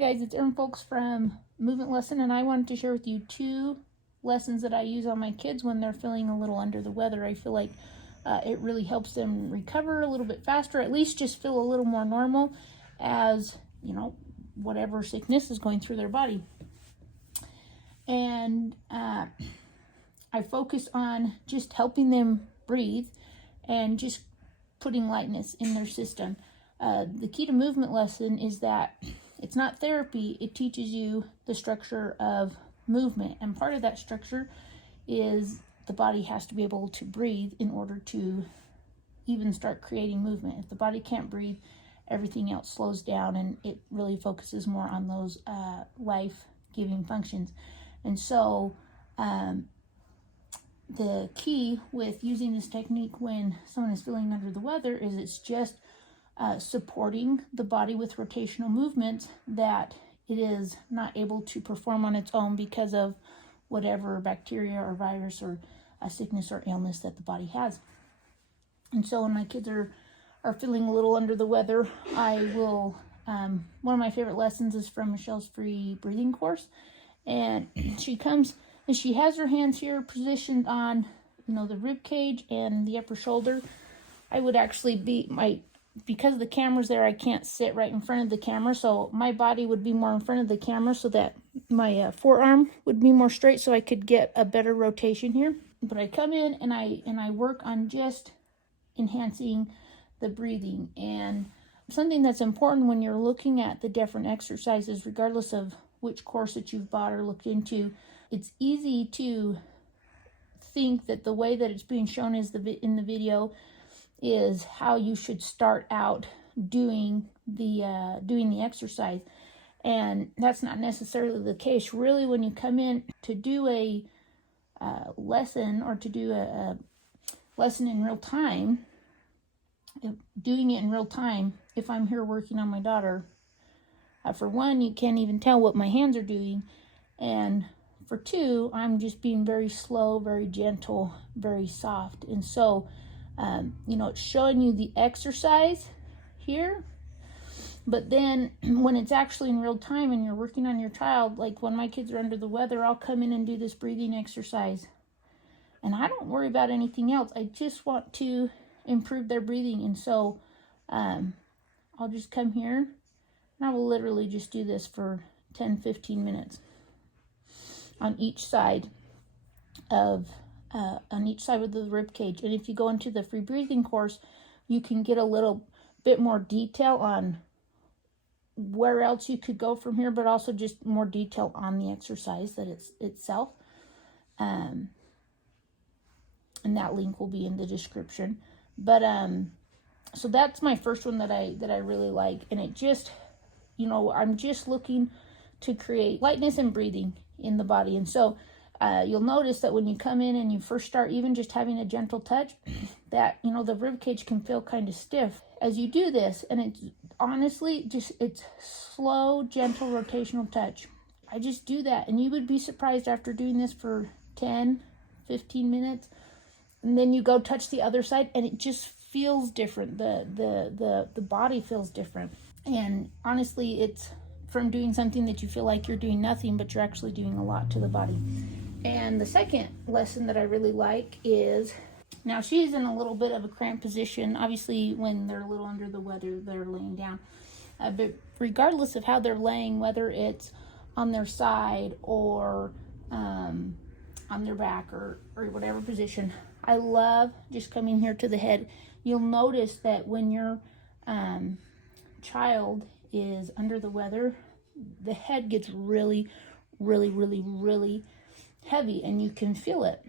guys, it's Erin Folks from Movement Lesson, and I wanted to share with you 2 lessons that I use on my kids when they're feeling a little under the weather. I feel like it really helps them recover a little bit faster, at least just feel a little more normal as, you know, whatever sickness is going through their body. And I focus on just helping them breathe and just putting lightness in their system. The key to movement lesson is that it's not therapy. It teaches you the structure of movement. And part of that structure is the body has to be able to breathe in order to even start creating movement. If the body can't breathe, everything else slows down, and it really focuses more on those life-giving functions. And so the key with using this technique when someone is feeling under the weather is it's just supporting the body with rotational movements that it is not able to perform on its own because of whatever bacteria or virus or a sickness or illness that the body has. And so when my kids are feeling a little under the weather, I will, one of my favorite lessons is from Michelle's free breathing course. And she comes and she has her hands here positioned on, you know, the rib cage and the upper shoulder. I would actually because the camera's there, I can't sit right in front of the camera. So my body would be more in front of the camera so that my forearm would be more straight so I could get a better rotation here. But I come in and I work on just enhancing the breathing. And something that's important when you're looking at the different exercises, regardless of which course that you've bought or looked into, it's easy to think that the way that it's being shown in the video is how you should start out doing the exercise. And that's not necessarily the case. Really, when you come in to do a lesson or to do a lesson in real time, doing it in real time, if I'm here working on my daughter, for one, you can't even tell what my hands are doing. And for two, I'm just being very slow, very gentle, very soft. And so, you know, it's showing you the exercise here. But then when it's actually in real time and you're working on your child, like when my kids are under the weather, I'll come in and do this breathing exercise. And I don't worry about anything else. I just want to improve their breathing. And so I'll just come here and I will literally just do this for 10-15 minutes on each side of the rib cage. And if you go into the free breathing course, you can get a little bit more detail on where else you could go from here, but also just more detail on the exercise that itself. And that link will be in the description. But so that's my first one that I really like, and it just, you know, I'm just looking to create lightness and breathing in the body. And so you'll notice that when you come in and you first start even just having a gentle touch, that, you know, the rib cage can feel kind of stiff as you do this. And it's honestly just, it's slow, gentle, rotational touch. I just do that. And you would be surprised after doing this for 10-15 minutes. And then you go touch the other side and it just feels different. The body feels different. And honestly, it's from doing something that you feel like you're doing nothing, but you're actually doing a lot to the body. And the second lesson that I really like is, now she's in a little bit of a cramped position. Obviously, when they're a little under the weather, they're laying down. But regardless of how they're laying, whether it's on their side or on their back or whatever position, I love just coming here to the head. You'll notice that when your child is under the weather, the head gets really, really, really, really heavy, and you can feel it.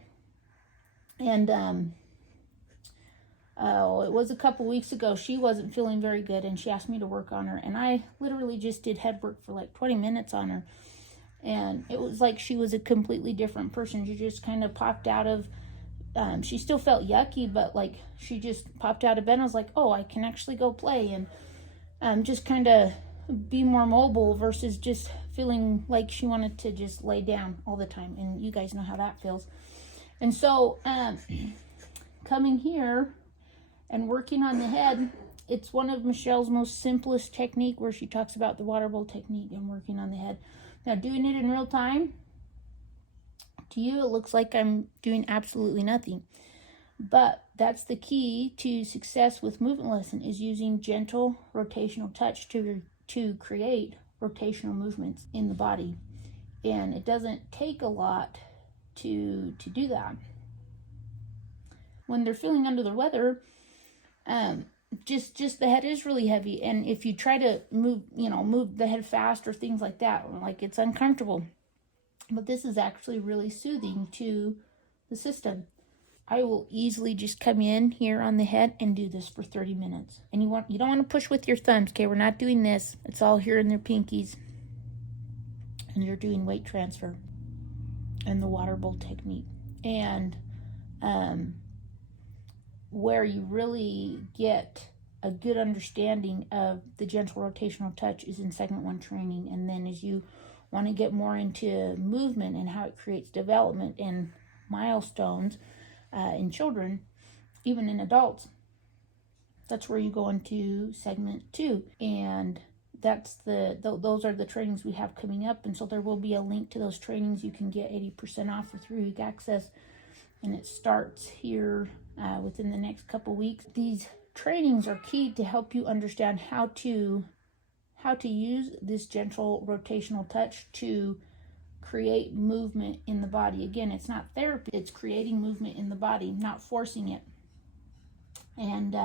And it was a couple weeks ago, she wasn't feeling very good, and she asked me to work on her, and I literally just did head work for like 20 minutes on her, and it was like she was a completely different person. She just kind of popped out of she still felt yucky, but like she just popped out of bed and I was like, oh, I can actually go play and just kind of be more mobile versus just feeling like she wanted to just lay down all the time. And you guys know how that feels. And so coming here and working on the head, It's one of Michelle's most simplest technique, where she talks about the water bowl technique and working on the head. Now, doing it in real time, to you, it looks like I'm doing absolutely nothing. But that's the key to success with movement lesson, is using gentle rotational touch to create rotational movements in the body. And it doesn't take a lot to do that. When they're feeling under the weather, just the head is really heavy, and if you try to move the head fast or things like that, like, it's uncomfortable. But this is actually really soothing to the system. I will easily just come in here on the head and do this for 30 minutes. And you don't want to push with your thumbs, okay? We're not doing this. It's all here in their pinkies. And you're doing weight transfer and the water bowl technique. And where you really get a good understanding of the gentle rotational touch is in segment 1 training. And then as you want to get more into movement and how it creates development and milestones in children, even in adults, that's where you go into segment 2. And that's those are the trainings we have coming up. And so there will be a link to those trainings. You can get 80% off for 3-week access, and it starts here within the next couple weeks. These trainings are key to help you understand how to use this gentle rotational touch to create movement in the body. Again, it's not therapy, it's creating movement in the body, not forcing it. And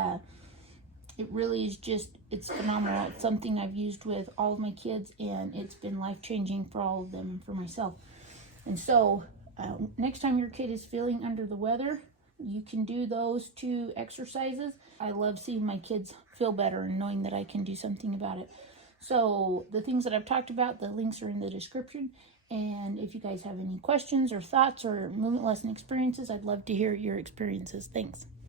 it really is it's phenomenal. It's something I've used with all of my kids, and it's been life-changing for all of them and for myself. And so next time your kid is feeling under the weather, you can do those 2 exercises. I love seeing my kids feel better and knowing that I can do something about it. So the things that I've talked about, the links are in the description. And if you guys have any questions or thoughts or movement lesson experiences, I'd love to hear your experiences. Thanks.